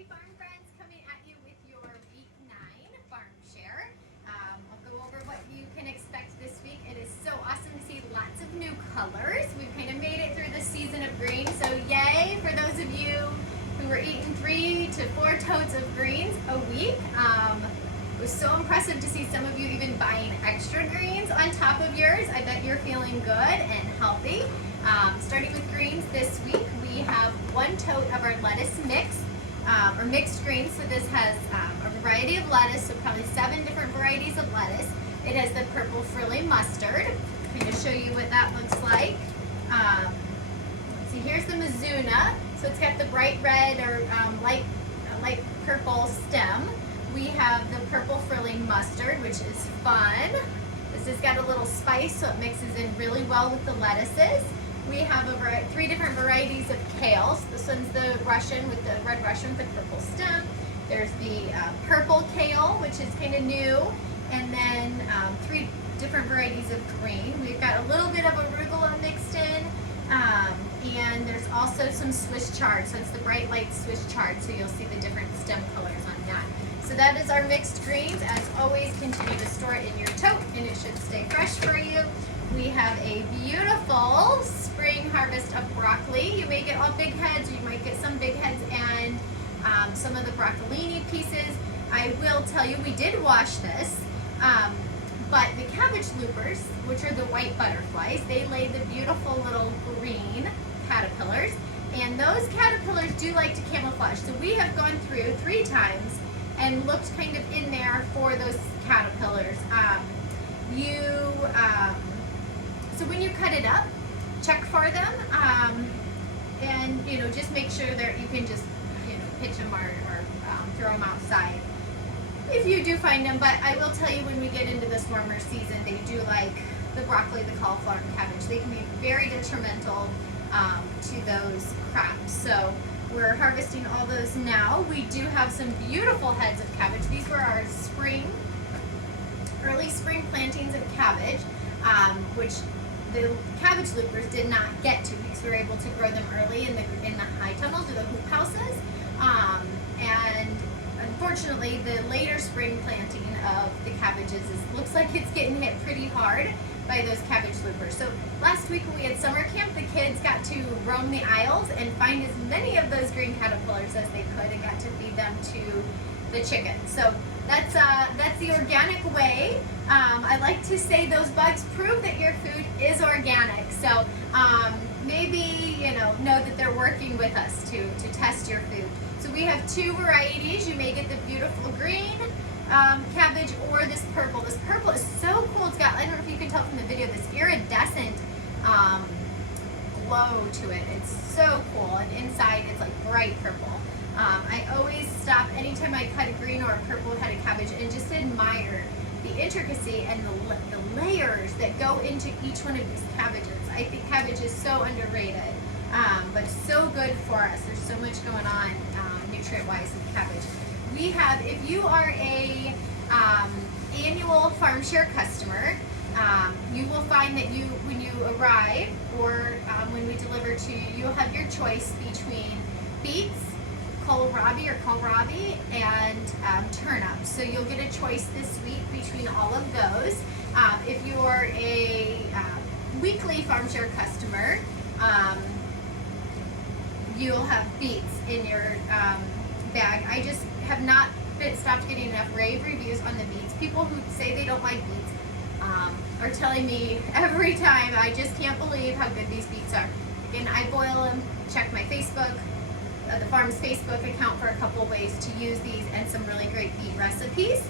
Hey farm friends, coming at you with your week 9 farm share. I'll go over what you can expect this week. It is so awesome to see lots of new colors. We've kind of made it through the season of green, so yay for those of you who were eating 3 to 4 totes of greens a week. It was so impressive to see some of you even buying extra greens on top of yours. I bet you're feeling good and healthy. Starting with greens this week, we have 1 tote of our lettuce mix, or mixed greens. So this has a variety of lettuce, so probably 7 different varieties of lettuce. It has the purple frilly mustard. I'm going to show you what that looks like. See, here's the Mizuna. So it's got the bright red or light purple stem. We have the purple frilly mustard, which is fun. This has got a little spice, so it mixes in really well with the lettuces. We have 3 different varieties of kale. So this one's the Russian with the red Russian with the purple stem. There's the purple kale, which is kind of new. And then 3 different varieties of green. We've got a little bit of arugula mixed in. And there's also some Swiss chard. So it's the bright light Swiss chard. So you'll see the different stem colors on that. So that is our mixed greens. As always, continue to store it in your tote and it should stay fresh for you. We have a beautiful spring harvest of broccoli. You may get all big heads, or you might get some big heads and some of the broccolini pieces. I will tell you, we did wash this, but the cabbage loopers, which are the white butterflies, they lay the beautiful little green caterpillars, and those caterpillars do like to camouflage. So we have gone through 3 times and looked kind of in there for those caterpillars. So when you cut it up, check for them, and just make sure that you can just pitch them or throw them outside if you do find them. But I will tell you, when we get into this warmer season, they do like the broccoli, the cauliflower, and cabbage. They can be very detrimental to those crops. So we're harvesting all those now. We do have some beautiful heads of cabbage. These were our early spring plantings of cabbage, which the cabbage loopers did not get to because we were able to grow them early in the high tunnels or the hoop houses. And unfortunately, the later spring planting of the cabbages looks like it's getting hit pretty hard by those cabbage loopers. So last week when we had summer camp, the kids got to roam the aisles and find as many of those green caterpillars as they could and got to feed them to the chickens. So that's the organic way. I like to say those bugs prove that your food is organic. So maybe know that they're working with us to test your food. So we have 2 varieties. You may get the beautiful green cabbage or this purple. This purple is so cool. It's got, I don't know if you can tell from the video, this iridescent glow to it. It's so cool. And inside it's like bright purple. I always stop anytime I cut a green or a purple head of cabbage and just admire the intricacy and the layers that go into each one of these cabbages. I think cabbage is so underrated, but so good for us. There's so much going on nutrient-wise with cabbage. We have, if you are a annual farm share customer, you will find that when you arrive or when we deliver to you, you'll have your choice between beets, kohlrabi and turnips. So you'll get a choice this week between all of those. If you're a weekly farm share customer, you'll have beets in your bag. I just have not stopped getting enough rave reviews on the beets. People who say they don't like beets are telling me every time, I just can't believe how good these beets are. Again, I boil them. Check my Facebook, the farm's Facebook account for a couple ways to use these and some really great beet recipes.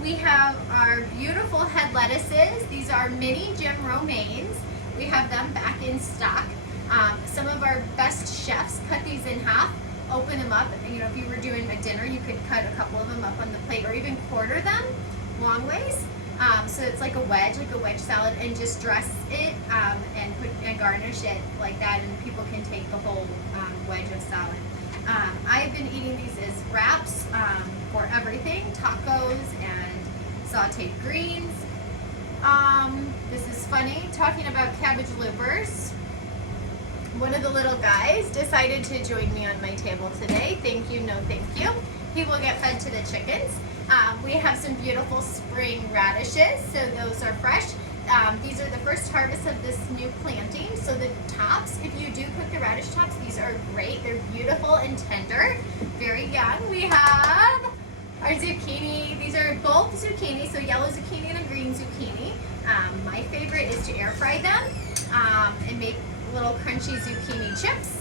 We have our beautiful head lettuces. These are mini Jim romaines. We have them back in stock. Some of our best chefs cut these in half, open them up. If you were doing a dinner, you could cut a couple of them up on the plate or even quarter them long ways. So it's like a wedge salad, and just dress it and garnish it like that, and people can take the whole wedge of salad. I've been eating these as wraps for everything, tacos and sauteed greens. This is funny, talking about cabbage loopers. one of the little guys decided to join me on my table today. Thank you, no thank you. He will get fed to the chickens. We have some beautiful spring radishes, so those are fresh. These are the first harvest of this new planting. So the tops, if you do cook the radish tops, these are great. They're beautiful and tender, very young. We have our zucchini. These are both zucchini, so yellow zucchini and a green zucchini. My favorite is to air fry them and make little crunchy zucchini chips.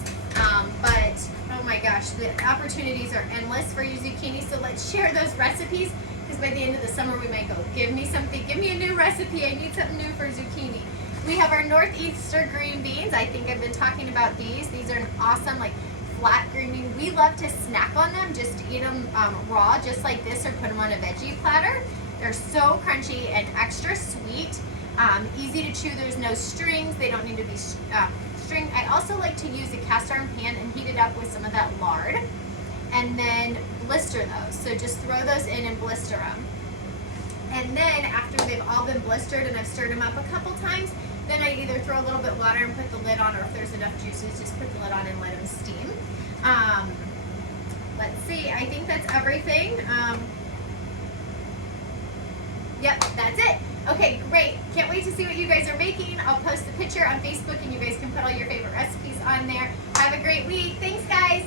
But oh my gosh, the opportunities are endless for your zucchini. So let's share those recipes, because by the end of the summer we might go, give me something, give me a new recipe. I need something new for zucchini. We have our northeaster green beans. I think I've been talking about these. These are an awesome, like, flat green bean. We love to snack on them, just eat them raw, just like this, or put them on a veggie platter. They're so crunchy and extra sweet. Easy to chew. There's no strings. They don't need to be stringed. I also like to use a cast iron pan and heat it up with some of that lard, and then blister those. So just throw those in and blister them. And then after they've all been blistered and I've stirred them up a couple times, then I either throw a little bit of water and put the lid on, or if there's enough juices, just put the lid on and let them steam. Let's see, I think that's everything. Yep, that's it. Okay, great. Can't wait to see what you guys are making. I'll post the picture on Facebook and you guys can put all your favorite recipes on there. Have a great week. Thanks, guys.